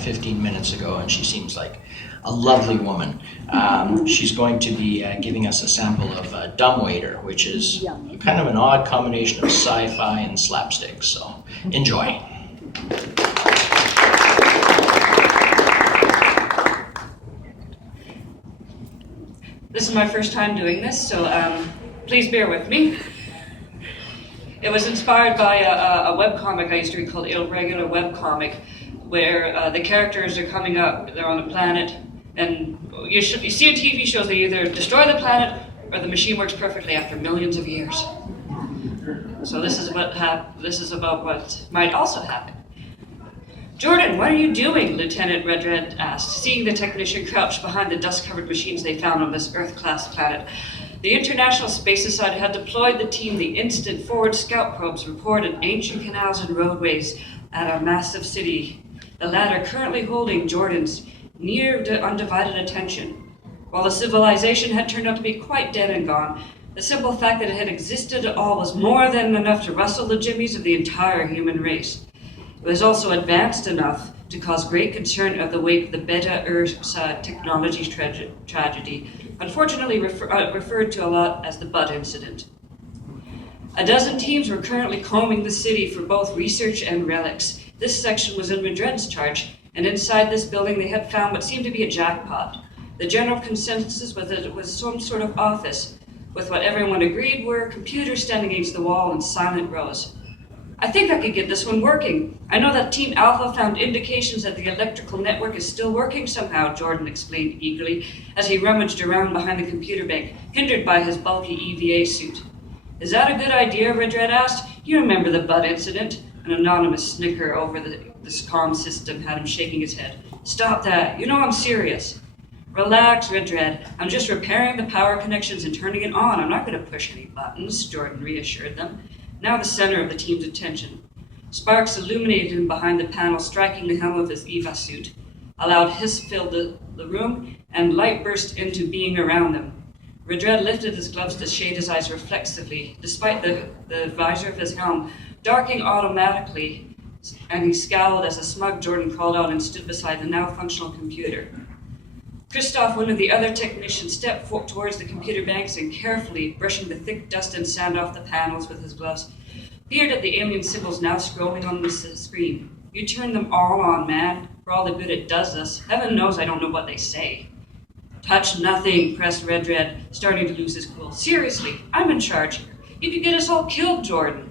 met 15 minutes ago, and she seems like a lovely woman. She's going to be giving us a sample of Dumbwaiter, which is kind of an odd combination of sci-fi and slapstick, so enjoy. This is my first time doing this, so please bear with me. It was inspired by a webcomic I used to read called Irregular Webcomic, where the characters are coming up, they're on a planet, and you see in TV shows they either destroy the planet or the machine works perfectly after millions of years. So this is about what might also happen. Jordan, what are you doing? Lieutenant Redred asked, seeing the technician crouched behind the dust-covered machines they found on this Earth-class planet. The International Space Society had deployed the team the instant forward scout probes reported ancient canals and roadways at our massive city, the latter currently holding Jordan's near undivided attention. While the civilization had turned out to be quite dead and gone, the simple fact that it had existed at all was more than enough to rustle the jimmies of the entire human race. It was also advanced enough to cause great concern of the wake of the Beta Ursa technology tragedy, unfortunately referred to a lot as the Bud incident. A dozen teams were currently combing the city for both research and relics. This section was in Madred's charge, and inside this building they had found what seemed to be a jackpot. The general consensus was that it was some sort of office, with what everyone agreed were computers standing against the wall in silent rows. I think I could get this one working. I know that Team Alpha found indications that the electrical network is still working somehow, Jordan explained eagerly as he rummaged around behind the computer bank, hindered by his bulky EVA suit. Is that a good idea, Redred asked. You remember the Bud incident? An anonymous snicker over this comm system had him shaking his head. Stop that. You know I'm serious. Relax, Redred. I'm just repairing the power connections and turning it on. I'm not going to push any buttons, Jordan reassured them, now the center of the team's attention. Sparks illuminated him behind the panel, striking the helm of his EVA suit. A loud hiss filled the room, and light burst into being around them. Redred lifted his gloves to shade his eyes reflexively, despite the visor of his helm darking automatically, and he scowled as a smug Jordan crawled out and stood beside the now functional computer. Christoph, one of the other technicians, stepped towards the computer banks and carefully, brushing the thick dust and sand off the panels with his gloves, peered at the alien symbols now scrolling on the screen. You turn them all on, man. For all the good it does us. Heaven knows I don't know what they say. Touch nothing, pressed Redred, starting to lose his cool. Seriously, I'm in charge here. You could get us all killed, Jordan.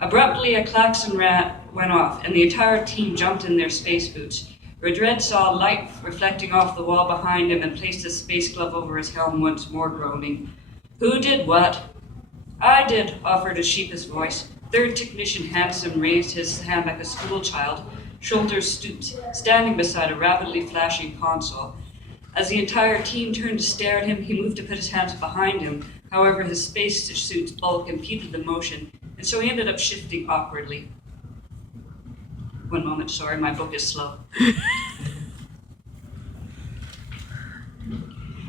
Abruptly, a klaxon went off, and the entire team jumped in their space boots. Redred saw light reflecting off the wall behind him and placed his space glove over his helm once more, groaning. Who did what? I did, offered a sheepish voice. Third technician Handsome raised his hand like a schoolchild, shoulders stooped, standing beside a rapidly flashing console. As the entire team turned to stare at him, he moved to put his hands behind him. However, his spacesuit's bulk impeded the motion, and so he ended up shifting awkwardly. One moment, sorry, my book is slow.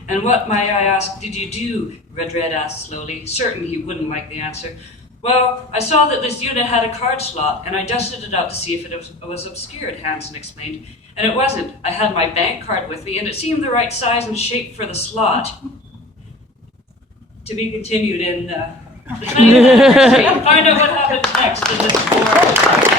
And what, may I ask, did you do? Redred asked slowly, certain he wouldn't like the answer. Well, I saw that this unit had a card slot, and I dusted it out to see if it was obscured, Hansen explained. And it wasn't. I had my bank card with me, and it seemed the right size and shape for the slot. To be continued in the 20th anniversary. Find out what happens next in this war.